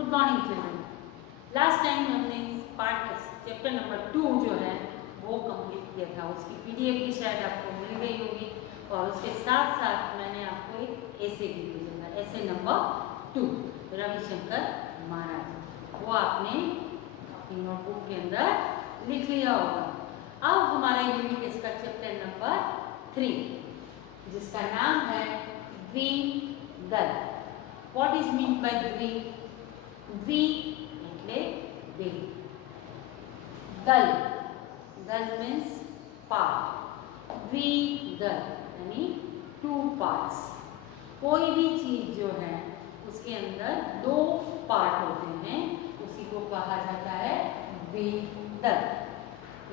Good morning children. Last time हमने part chapter number 2 जो है वो कंप्लीट किया था। उसकी पीडीएफ भी शायद आपको मिल गई होगी और उसके साथ साथ मैंने आपको एक ऐसे भी भेजा था, ऐसे नंबर 2 रविशंकर महाराज, वो आपने अपनी नोटबुक के अंदर लिख लिया होगा। अब हमारा यूनिट इसका चैप्टर नंबर 3 जिसका नाम है द्विदल। What is meant by द्वि? द्वि એટલે બે, दल, दल means part, द्विदल यानी 2 parts। कोई भी चीज जो है उसके अंदर 2 पार्ट होते हैं, उसी को कहा जाता है द्विदल।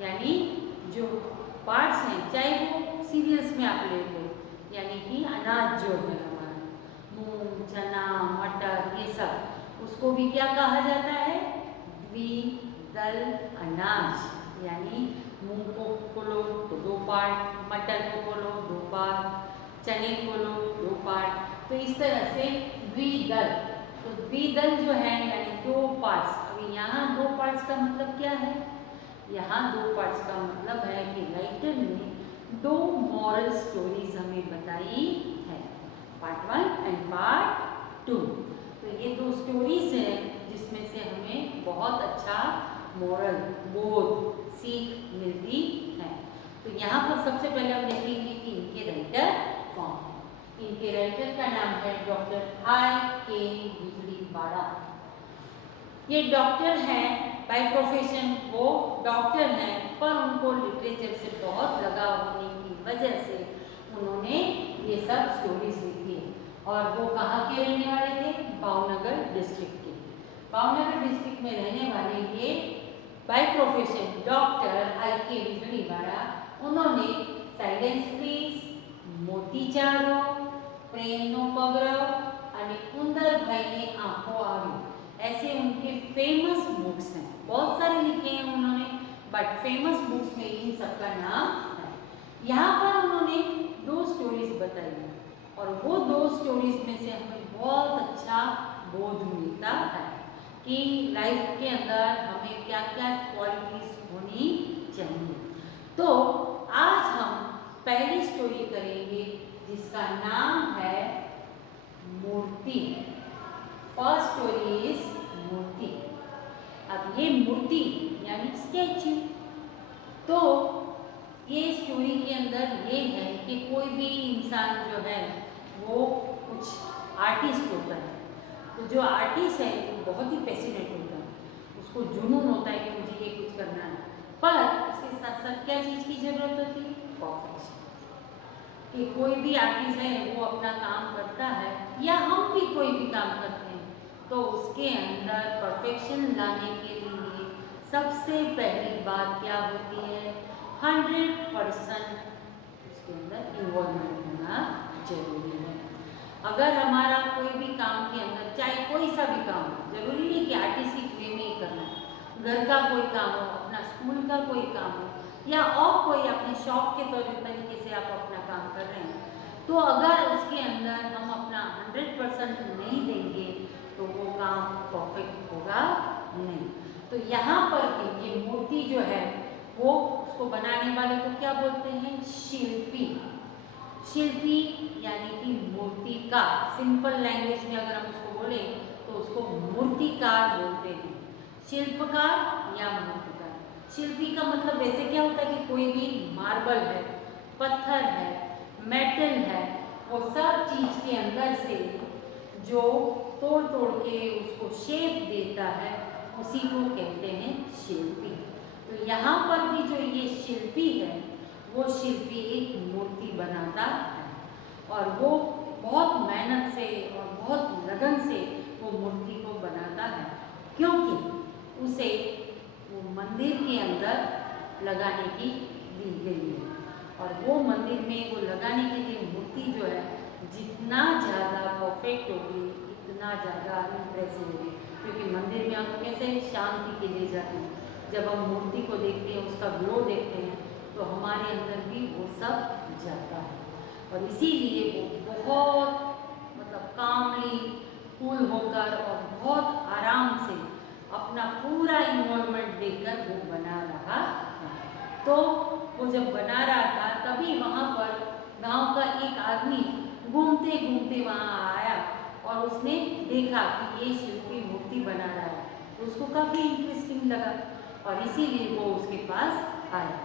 यानी जो पार्ट्स हैं, चाहे वो सीरियल्स में आप ले लो, यानी कि अनाज जो है हमारा मूंग, चना, मटर, ये सब, उसको भी क्या कहा जाता है? द्विदल अनाज। यानी मूंग को खोलो तो 2 पार्ट, मटर को खोलो 2 पार्ट, चने खोलो 2 पार्ट, तो इस तरह से द्विदल। तो द्विदल जो है यानी 2 पार्ट्स। अभी यहाँ 2 पार्ट्स का मतलब क्या है? यहाँ 2 पार्ट्स का मतलब है कि राइटर ने 2 मॉरल स्टोरीज हमें बताई है, पार्ट 1 एंड पार्ट 2। तो ये 2 स्टोरीज हैं जिसमें से हमें बहुत अच्छा मॉरल बोध सीख मिलती है। तो यहाँ पर सबसे पहले हम देखेंगे कि इनके राइटर कौन है। इनके राइटर का नाम है डॉक्टर I.K. वीजड़ीवाला। ये डॉक्टर हैं बाय प्रोफेशन, वो डॉक्टर हैं, पर उनको लिटरेचर से बहुत लगाव होने की वजह से उन्होंने ये सब स्टोरीज लिखी है। और वो कहाँ के रहने वाले थे? भावनगर डिस्ट्रिक्ट के। भावनगर डिस्ट्रिक्ट में रहने वाले ये by profession doctor I.K. Vijaliwala, उन्होंने साइलेंस प्लीज, मोती चारो, प्रेमनो पगरव અને ઉંદરભાઈને આંખો આવી, ऐसे उनके फेमस बुक्स हैं। बहुत सारे लिखे हैं उन्होंने, बट फेमस बुक्स में इन सबका नाम है। यहाँ पर उन्होंने 2 स्टोरीज बताई हैं और वो 2 स्टोरीज में से हमें बहुत अच्छा बोध मिलता है कि लाइफ के अंदर हमें क्या क्या क्वालिटीज होनी चाहिए। तो आज हम पहली स्टोरी करेंगे जिसका नाम है मूर्ति। फर्स्ट स्टोरी इज मूर्ति। अब ये मूर्ति यानी स्टैच्यू। तो ये स्टोरी के अंदर ये है कि कोई भी इंसान जो है वो कुछ आर्टिस्ट होता है। तो जो आर्टिस्ट है वो बहुत ही पैशनेट होता है, उसको जुनून होता है कि मुझे ये कुछ करना है, पर उसके साथ साथ क्या चीज़ की ज़रूरत होती है? परफेक्शन। कि कोई भी आर्टिस्ट है वो अपना काम करता है या हम भी कोई भी काम करते हैं तो उसके अंदर परफेक्शन लाने के लिए सबसे पहली बात क्या होती है? 100% उसके अंदर इन्वॉल्वमेंट होना जरूरी है। अगर हमारा कोई भी काम के अंदर, चाहे कोई सा भी काम हो, जरूरी नहीं कि आर्टिस्टिक वे में ही करना है, घर का कोई काम हो, अपना स्कूल का कोई काम हो, या और कोई अपने शौक के तरीके से आप अपना काम कर रहे हैं, तो अगर उसके अंदर हम अपना 100% नहीं देंगे तो वो काम परफेक्ट होगा नहीं। तो यहाँ पर भी ये मूर्ति जो है वो, उसको बनाने वाले को क्या बोलते हैं? शिल्पी। शिल्पी यानी कि मूर्तिकार। सिंपल लैंग्वेज में अगर हम उसको बोले तो उसको मूर्तिकार बोलते हैं। शिल्पकार या मूर्तिकार। शिल्पी का मतलब वैसे क्या होता है कि कोई भी मार्बल है, पत्थर है, मेटल है, वो सब चीज़ के अंदर से जो तोड़ तोड़ के उसको शेप देता है उसी को कहते हैं शिल्पी। तो यहाँ पर भी जो ये शिल्पी है वो शिल्पी एक मूर्ति बनाता है और वो बहुत मेहनत से और बहुत लगन से वो मूर्ति को बनाता है, क्योंकि उसे वो मंदिर के अंदर लगाने की दी गई है। और वो मंदिर में वो लगाने के लिए मूर्ति जो है जितना ज़्यादा परफेक्ट होगी इतना ज़्यादा इम्प्रेसिव होगी, क्योंकि मंदिर में हम कैसे शांति के लिए जाते हैं, जब हम मूर्ति को देखते हैं, उसका ग्लो देखते हैं, तो हमारे अंदर भी वो सब जाता है। और इसीलिए वो बहुत मतलब कामली कूल होकर और बहुत आराम से अपना पूरा इन्वॉल्वमेंट देकर वो बना रहा है। तो वो जब बना रहा था तभी वहाँ पर गांव का एक आदमी घूमते घूमते वहाँ आया और उसने देखा कि ये शिल्पी मूर्ति बना रहा है, तो उसको काफ़ी इंटरेस्टिंग लगा और इसीलिए वो उसके पास आया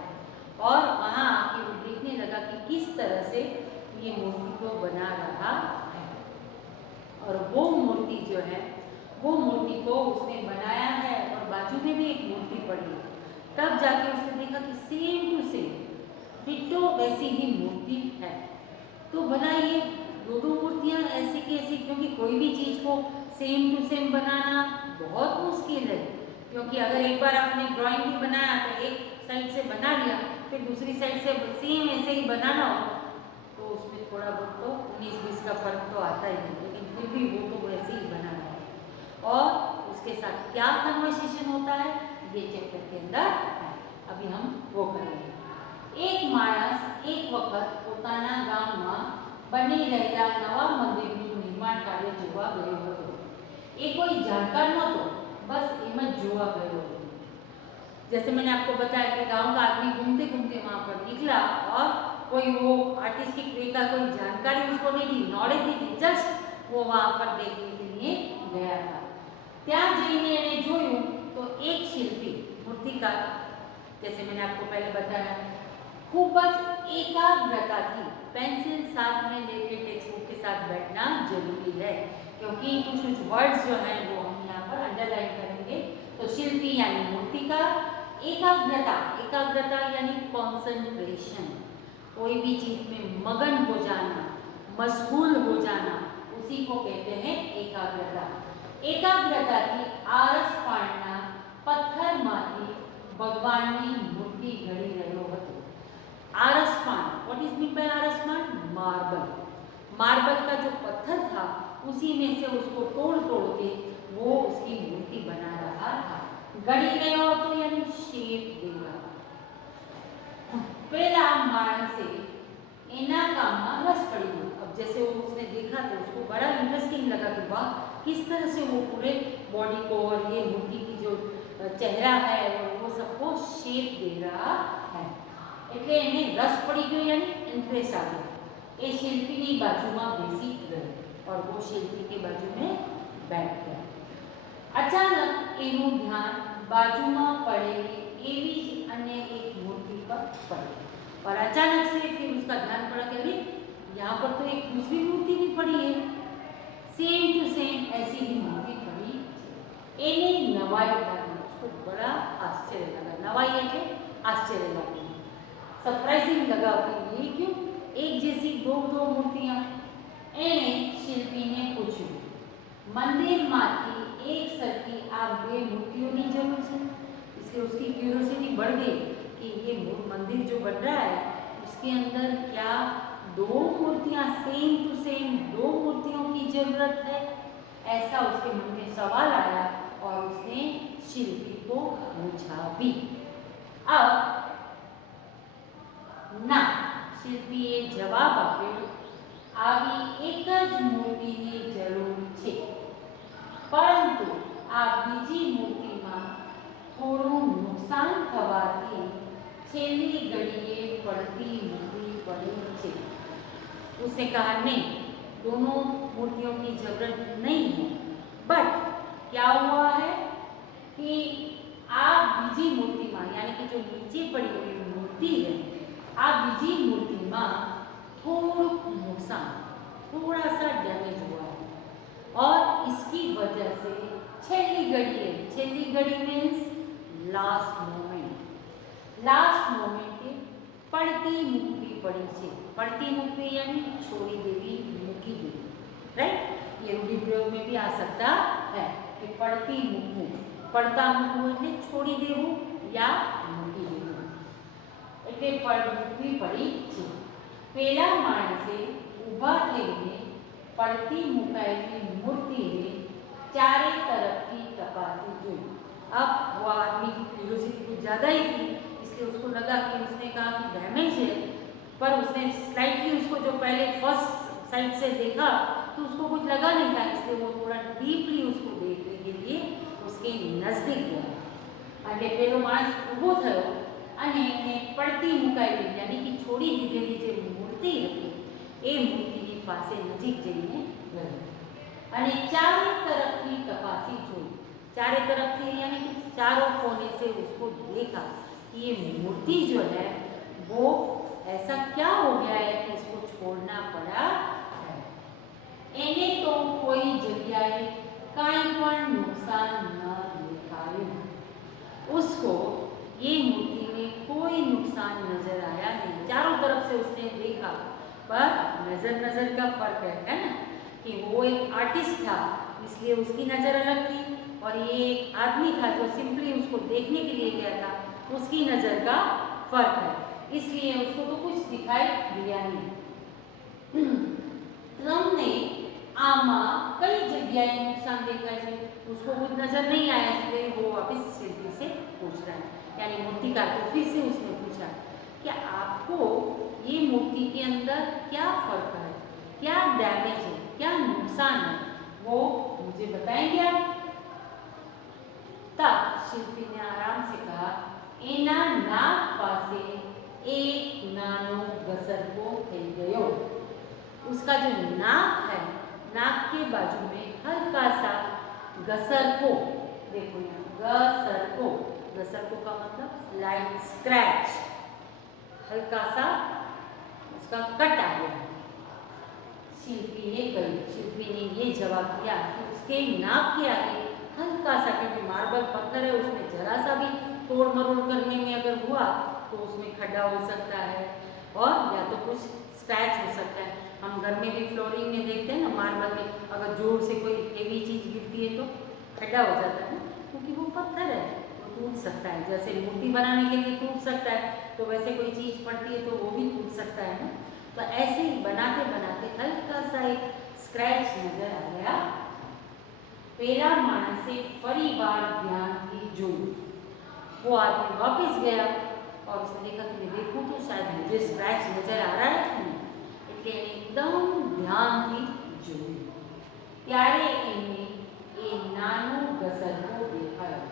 और वहाँ आके वो देखने लगा कि किस तरह से ये मूर्ति को बना रहा है। और वो मूर्ति जो है, वो मूर्ति को उसने बनाया है और बाजू में भी एक मूर्ति पड़ी है। तब जाके उसने देखा कि सेम टू सेम डिट्टो वैसी ही मूर्ति है। तो भला ये दो मूर्तियाँ ऐसी की ऐसी, क्योंकि कोई भी चीज़ को सेम टू सेम बनाना बहुत मुश्किल है, क्योंकि अगर एक बार आपने ड्राइंग भी बनाया तो एक साइड से बना लिया, फिर दूसरी साइड से सेम ऐसे ही बनाना हो तो उसमें थोड़ा बहुत तो 19-20 का फर्क तो आता ही है, लेकिन फिर भी वो तो वैसे ही बना रहा है। और उसके साथ क्या कन्वर्सेशन होता है ये चैप्टर के अंदर है, अभी हम वो करेंगे। एक माणस एक वक्त પોતાના ગામમાં બની રહેલા નવા મંદિરનું નિર્માણ કાર્ય જોવા ગયો હતો। એ કોઈ જાણકાર નહોતો, બસ એમ જ જોવા ગયો હતો। जैसे मैंने आपको बताया कि गांव का आदमी घूमते घूमते वहाँ पर निकला और कोई वो आर्टिस्टिक वे का कोई जानकारी उसको नहीं थी, नॉलेज नहीं थी, जस्ट वो वहाँ पर देखने के लिए गया था। ત્યાં જઈને એને જોયું તો એક શિલ્પી મૂર્તિકાર, जैसे मैंने आपको पहले बताया, खूब एकाग्रता थी। पेंसिल साथ में लेके टेक्स्ट बुक के साथ बैठना जरूरी है, क्योंकि कुछ कुछ वर्ड्स जो हैं वो हम यहाँ पर अंडरलाइन करेंगे। तो शिल्पी यानी मूर्तिकार, एकाग्रता, एकाग्रता यानी कॉन्सेंट्रेशन, कोई भी चीज में मगन हो जाना, मशगूल हो जाना, उसी को कहते हैं एकाग्रता। एकाग्रता की आरस पाड़ना पत्थरमांथी भगवाननी मूर्ति घड़ी રહ્યો હતો। आरसपान, व्हाट इज मीन बाय आरसपान? मार्बल। मार्बल का जो पत्थर था उसी में से उसको तोड़ तोड़ के वो उसकी मूर्ति बना रहा था। गड़ी રહ્યો હતો यानी शेप देगा। पहला माणसे एना कामમાં रस पड़ी गयो। अब जैसे वो उसने देखा तो उसको बड़ा इंटरेस्टिंग लगा कि वाह, किस तरह से वो पूरे बॉडी को और ये मूर्ति की जो चेहरा है वो सबको शेप दे रहा है। એટલે એને રસ પડી ગયો यानी इंटरेस्ट आ गया। એ શિલ્પીની બાજુમાં બેસી ગયો और वो शिल्पी के बाजू में बैठ गया। अचानक એનું ध्यान बाजूમાં पड़ेली एवी अन्य एक मूर्ति पर पड़ा और अचानक से फिर उसका ध्यान पड़ा कि अरे यहाँ पर तो एक दूसरी मूर्ति भी पड़ी है, सेम टू सेम ऐसी ही मूर्ति पड़ी। एने नवाई लागी, उसको बड़ा आश्चर्य लगा। नवाई એટલે आश्चर्य लगा, सरप्राइजिंग लगा कि ये क्यों एक जैसी दो मूर्तियां। एने शिल्पी ने पूछू, मंदिर माथी एक सरकी आ बे मूर्तियों जरूर है। इसलिए उसकी क्यूरियोसिटी बढ़ गई कि ये मंदिर जो बन रहा है उसके अंदर क्या दो मूर्तियां सेम टू सेम दो मूर्तियों की जरूरत है, ऐसा उसके मन में सवाल आया और उसने शिल्पी को पूछा भी। अब ना शिल्पीए जवाब आप्यो, આવી એક જ મૂર્તિની જરૂર છે, પરંતુ આ બીજી મૂર્તિમાં થોડું નુકસાન થવાથી છેલ્લી ઘડીએ પડતી મૂકવી પડે છે। उसने कहा नहीं, दोनों मूर्तियों की जरूरत नहीं है, बट क्या हुआ है कि आप बीजी मूर्ति में यानी कि जो नीचे पड़ी हुई मूर्ति है, आप बीजी मूर्ति में थोड़ा नुकसान, थोड़ा सा डैमेज हुआ है और इसकी वजह से छेली घड़ी है। छेली घड़ी means last moment, last moment के पड़ती मुक्ति पड़ी है। पड़ती मुक्ति यानी छोड़ी देवी, मूकी देवी, राइट। ये रूढ़ी प्रयोग में भी आ सकता है कि पड़ती मूकू, पड़ता मूकू એટલે છોડી દેવું या મૂકી દેવું, એટલે મૂકવી પડી છે। પેલા માણસે ઊભા થઈને પડતી મુકાયેલી મૂર્તિને चारे तरफ की तपासी जोई। अब वो आदमी की क्यूरियोसिटी कुछ ज़्यादा ही थी, इसलिए उसको लगा कि उसने कहा कि डैमेज है, पर उसने स्लाइटली उसको जो पहले फर्स्ट साइड से देखा तो उसको कुछ लगा नहीं था, इसलिए वो थोड़ा डीपली उसको देखने के लिए નજદીક ગયા એટલે પેલો માણસ ઊભો થયો અને એને પડતી મુકાયેલી યાની કે છોડી દીધેલી જે મૂર્તિ હતી એ મૂર્તિની પાસે નજીક જઈને ગયો અને चारों तरफથી તપાસી જોઈ चारों तरफથી यानी कि चारों कोने से उसको देखा कि ये मूर्ति जो है वो ऐसा क्या हो गया है कि इसको छोड़ना पड़ा है। એને તો કોઈ જગ્યાએ કાંઈ પણ नुकसान न देखाયું उसको ये मूर्ति में कोई नुकसान नजर आया नहीं। चारों तरफ से उसने देखा पर नजर का फर्क है ना कि वो एक आर्टिस्ट था इसलिए उसकी नज़र अलग थी और ये एक आदमी था जो सिंपली उसको देखने के लिए गया था उसकी नज़र का फर्क है इसलिए उसको तो कुछ दिखाई दिया नहीं। ने आमा कई जगह नुकसान देखा है उसको कुछ नज़र नहीं आया इसलिए वो वापस शिल्पी से पूछ रहा है यानी मूर्तिकार को फिर से उसने पूछा क्या आपको ये मूर्ति के अंदर क्या फर्क है क्या डैमेज है क्या नुकसान है वो मुझे बताएंगे आप। तब शिल्पी ने आराम से कहा एना नाक पासे एक नानो घसरको થઈ ગયો। उसका जो नाक है नाक के बाजू में हल्का सा घसरको देखो यहाँ घसरको का मतलब लाइट स्क्रैच हल्का सा उसका कट आ गया। शिल्पी ने ये जवाब दिया कि उसके नाक के आगे हल्का सा क्योंकि मार्बल पत्थर है उसमें जरा सा भी तोड़ मरोड़ करने में अगर हुआ तो उसमें खड्डा हो सकता है और या तो कुछ स्क्रैच हो सकता है। हम घर में भी फ्लोरिंग में देखते हैं ना मार्बल में अगर जोर से कोई हेवी चीज़ गिरती है तो खड्डा हो जाता है क्योंकि वो पत्थर है वो टूट सकता है। जैसे मूर्ति बनाने के लिए टूट सकता है तो वैसे कोई चीज़ पड़ती है तो वो भी टूट सकता है ना। तो ऐसे ही बनाते बनाते हल्का सा एक स्क्रैच नजर आ गया। पेला मानसे फरी बार ध्यान की जोई वो आदमी वापस गया और उसने देखा कि मैं देखूं तो शायद मुझे स्क्रैच नजर आ रहा है कि नहीं એટલે एकदम ध्यान की जोई ત્યારે એને એ નાનો ઘસરકો દેખાયો।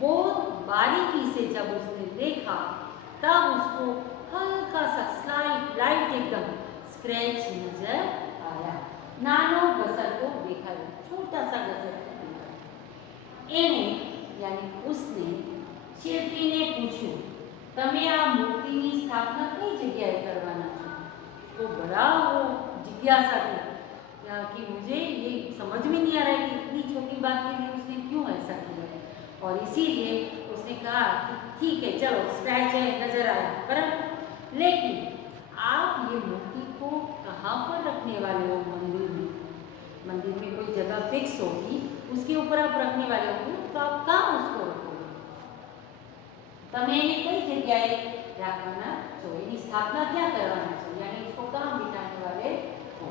बहुत बारीकी से जब उसने देखा तब उसको हल्का सा लाइट एकदम स्क्रैच नजर आया। नानो घसरको देखायो छोटा सा घसरको देखायो। एने यानी उसने शिल्पी ने पूछ्યું તમે આ મૂર્તિની સ્થાપના કઈ જગ્યાએ કરવાના છો। तो बड़ा वो जिज्ञासा थी कि मुझे ये समझ में नहीं आ रहा है कि इतनी छोटी बात के लिए उसने क्यों ऐसा किया है और इसीलिए उसने कहा कि ठीक है चलो स्क्रैच है नजर आया पर लेकिन आप ये मूर्ति को कहाँ पर रखने वाले हो। मंदिर में कोई जगह फिक्स होगी उसके ऊपर आप रखने वाले हो तो आप कहाँ उसको रखोगे। તમે એને કઈ જગ્યાએ રાખવાના છો એની સ્થાપના ક્યાં કરવાના છો यानी इसको कहाँ बिठाने वाले हो।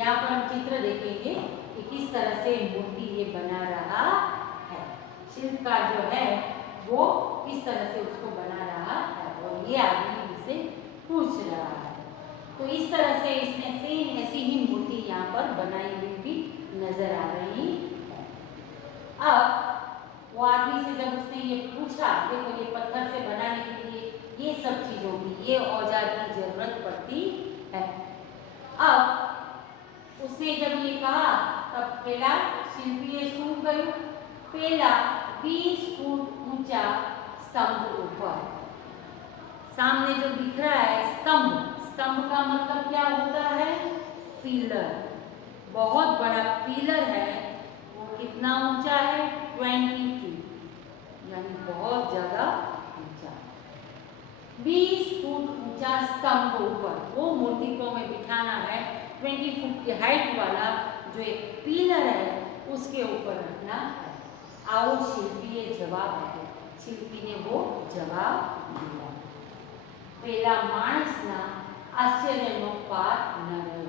यहाँ पर हम चित्र देखेंगे कि किस तरह से मूर्ति ये बना रहा है। शिल्पकार जो है वो किस तरह से उसको बना रहा है और ये आदमी इससे पूछ रहा है। तो इस तरह से इसने सेम ऐसी ही मूर्ति यहाँ पर बनाई हुई भी नजर आ रही है। अब वो आदमी से जब उसने ये पूछा देखो ये पत्थर से बनाने के लिए ये सब चीज़ों की ये औजार की जरूरत पड़ती है। अब उसने जब ये कहा तब पहला शिल्पी शू करू पहला 20 फुट ऊंचा स्तंभ ऊपर सामने जो दिख रहा है स्तंभ का मतलब क्या होता है पिलर। बहुत बड़ा पिलर है वो कितना ऊंचा है 20 फीट यानी बहुत ज़्यादा ऊंचा। 20 फुट ऊंचा स्तंभ ऊपर वो मूर्ति को हमें बिठाना है 20 फुट की हाइट वाला जो एक पिलर है उसके ऊपर रखना है। आओ शिल्पी ये जवाब है शिल्पी ने वो जवाब दिया। पहला मानसना आश्चर्यનો पार न रह्यो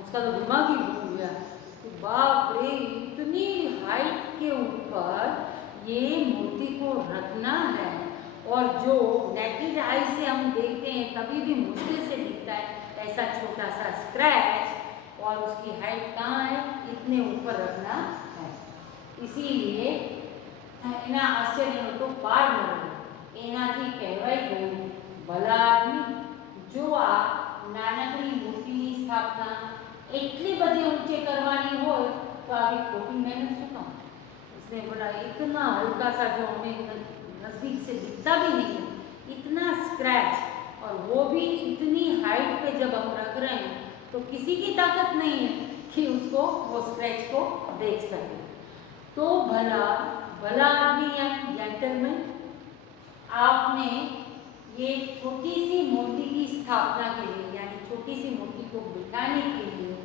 उसका तो दिमाग ही घूम गया कि बाप रे इतनी हाइट के ऊपर ये मूर्ति को रखना है और जो नेकेड आई से हम देखते हैं तभी भी मुश्किल से दिखता है ऐसा छोटा सा स्क्रैच और उसकी हाइट कहाँ है इतने ऊपर रखना है। इसीलिए એના આશ્ચર્યનો તો પાર ન રહ્યો. એનાથી કહેવાય ગયું, ભલા આદમી, જો આ નાનકડી મૂર્તિની સ્થાપના એટલી બધી ઊંચે કરવાની હોય तो अभी खोटी मेहनत શું કામ? उसने बोला इतना हल्का सा जो हमें नज़दीक से दिखता भी नहीं है, इतना स्क्रैच, और वो भी इतनी हाइट पे जब हम रख रहे हैं तो किसी की ताकत नहीं है कि उसको वो स्क्रैच को देख सके. तो भला भला आदमी यानी जेंटलमैन, आपने ये छोटी सी मूर्ति की स्थापना के लिए, यानी छोटी सी मूर्ति को बिठाने के लिए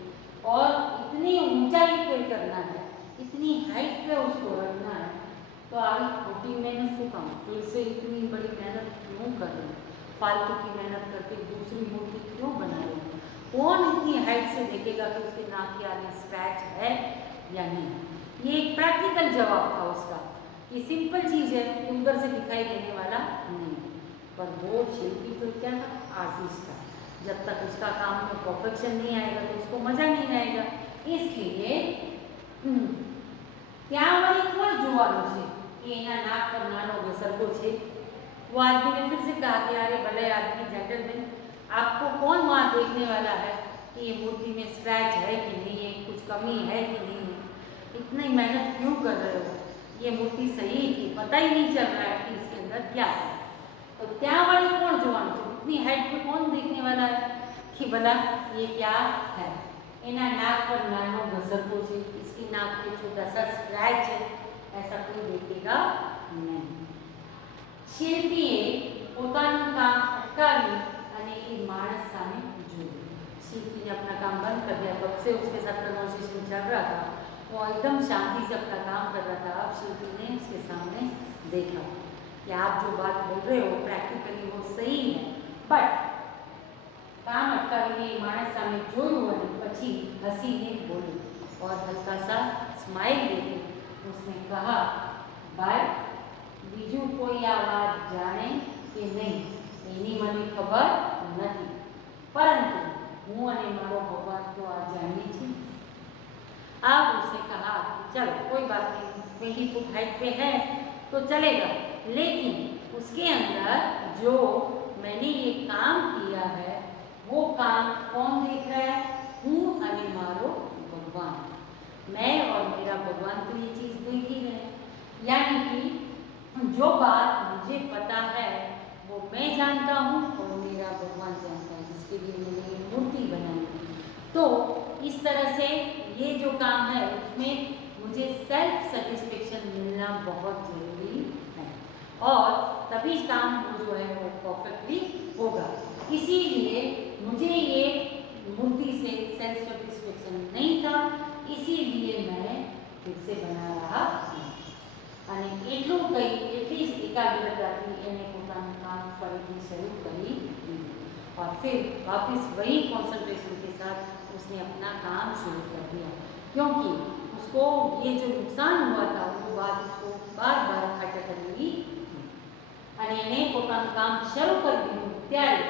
और इतनी ऊंचाई पे करना है, इतनी हाइट पे उसको रखना है, तो आगे छोटी मेहनत शू काम? फिर से इतनी बड़ी मेहनत क्यों कर रहे हैं? फालतू की मेहनत करके दूसरी मूर्ति क्यों बना रहे हैं? कौन इतनी हाइट से देखेगा कि उसके नाक के आगे स्क्रैच है या नहीं? ये एक प्रैक्टिकल जवाब था उसका कि सिंपल चीज़ है कि उधर से दिखाई देने वाला नहीं. पर वो शिल्पी तो क्या था? आर्टिस्ट था. जब तक उसका काम में परफेक्शन नहीं आएगा तो उसको मज़ा नहीं आएगा. इसलिए ત્યાં વળી કોણ જોવાનું છે કે એના નાક પર નાનો ઘસરકો છે? वो आदमी ने फिर से कहा कि अरे भले आदमी जेंटलमैन, आपको कौन वहाँ देखने वाला है कि ये मूर्ति में स्क्रैच है कि नहीं है, कुछ कमी है कि नहीं है? इतनी मेहनत क्यों कर रहे हो? ये मूर्ति सही थी, पता ही नहीं चल रहा है कि इसके अंदर क्या है. तो ત્યાં वाली कौन જોવાનું છે? इतनी हाइट पे कौन देखने वाला है कि भला ये क्या है? एना नाक पर नानो घसरको है, इसकी नाक पे छोटा सा स्क्रैच है, ऐसा कोई देखेगा नहीं. शिल्पीए પોતાનું કામ અટકાવી અને એ માણસ સામે જોયું. शिल्पी ने अपना काम बंद कर दिया. तब से उसके साथ कन्वर्सेशन चल रहा था. वो एकदम शांति से अपना काम कर रहा था. अब शिल्पी ने उसके सामने देखा कि आप जो बात बोल रहे हो प्रैक्टिकली वो सही है, बट काम अटकावीने माणस सामे जोयुं અને પછી હસીને બોલી और हल्का सा स्माइल देके उसने कहा, भाई बीजू कोई आ बात जाने कि नहीं एनी मने खबर नहीं, परंतु हूँ अने मारो भगवान तो आ जानी थी. अब उसने कहा चलो कोई बात नहीं, 20 फुट हाइट पे है तो चलेगा, लेकिन उसके अंदर जो मैंने ये काम किया है वो काम कौन देख रहा है? हूँ अने मारो भगवान. मैं और मेरा भगवान तो ये चीज़ देख ही रहे हैं. यानी कि जो बात मुझे पता है वो मैं जानता हूँ और मेरा भगवान जानता है, जिसके लिए मैंने ये मूर्ति बनाई. तो इस तरह से ये जो काम है उसमें मुझे सेल्फ सेटिस्फेक्शन मिलना बहुत ज़रूरी है, और तभी काम जो है वो परफेक्टली होगा. इसीलिए मुझे ये मूर्ति से सेल्फ सेटिस्फेक्शन नहीं था, इसीलिए मैं फिर से बना रहा हूँ. અને એટલું કહી એટલી જ એકાગ્રતાથી એને પોતાનું કામ ફરીથી શરૂ કરી દીધું. और फिर वापस वही कॉन्सेंट्रेशन के साथ उसने अपना काम शुरू कर दिया, क्योंकि उसको ये जो नुकसान हुआ था वो बात उसको बार बार खट्टा करनी थी. અને એને પોતાનું કામ શરૂ કરી દીધું ત્યારે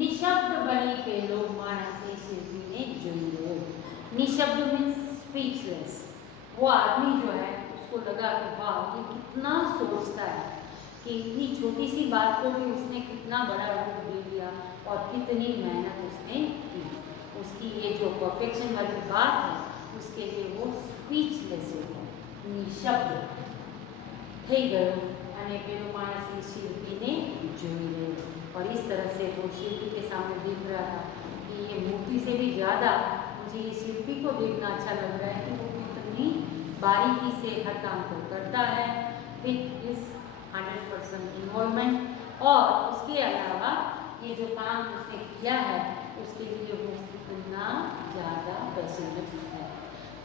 નિશબ્દ બની પેલો માણસે શિલ્પીને જોયો. निशब्द मीन्स स्पीचलेस. वो आदमी जो है उसको लगा कि वाह ये कितना सोचता है, कि इतनी छोटी सी बात को भी उसने कितना बड़ा रूप दे दिया और कितनी मेहनत उसने की. उसकी ये जो परफेक्शन वाली बात है उसके लिए वो स्पीचलेस हो गया, निशब्द થઈ ગયો. અને પેલો માણસ એ શિલ્પીને જોઈ રહ્યો, और इस तरह से वो शिल्पी के सामने देख रहा था कि ये मूर्ति से भी ज़्यादा मुझे ये शिल्पी को देखना अच्छा लग रहा है कि वो कितनी बारीकी से हर काम को करता है विथ इस 100% इन्वॉल्वमेंट. और उसके अलावा ये जो काम उसने किया है उसके लिए वो कितना ज़्यादा पैशनेट है.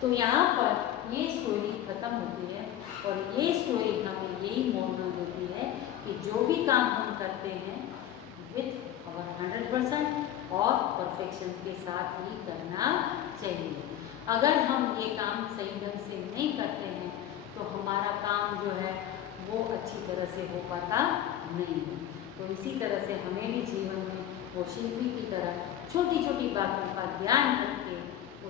तो यहाँ पर ये स्टोरी ख़त्म होती है, और ये स्टोरी हमें यही मोरल देती है कि जो भी काम हम करते हैं विथ अवर 100% और परफेक्शन के साथ ही करना चाहिए. अगर हम ये काम सही ढंग से नहीं करते हैं तो हमारा काम जो है वो अच्छी तरह से हो पाता नहीं है. तो इसी तरह से हमें भी जीवन में वो शिल्पी की तरह छोटी छोटी बातों का ध्यान रख के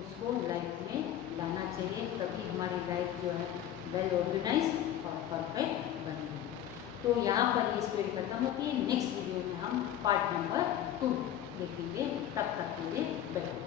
उसको लाइफ में लाना चाहिए, तभी हमारी लाइफ जो है वेल ऑर्गेनाइज और परफेक्ट बनेगी। तो यहाँ पर ये स्टोरी खत्म होती है। नेक्स्ट वीडियो में हम पार्ट नंबर 2 देखेंगे। तब तक के लिए बैठो।